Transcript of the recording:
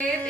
Hey.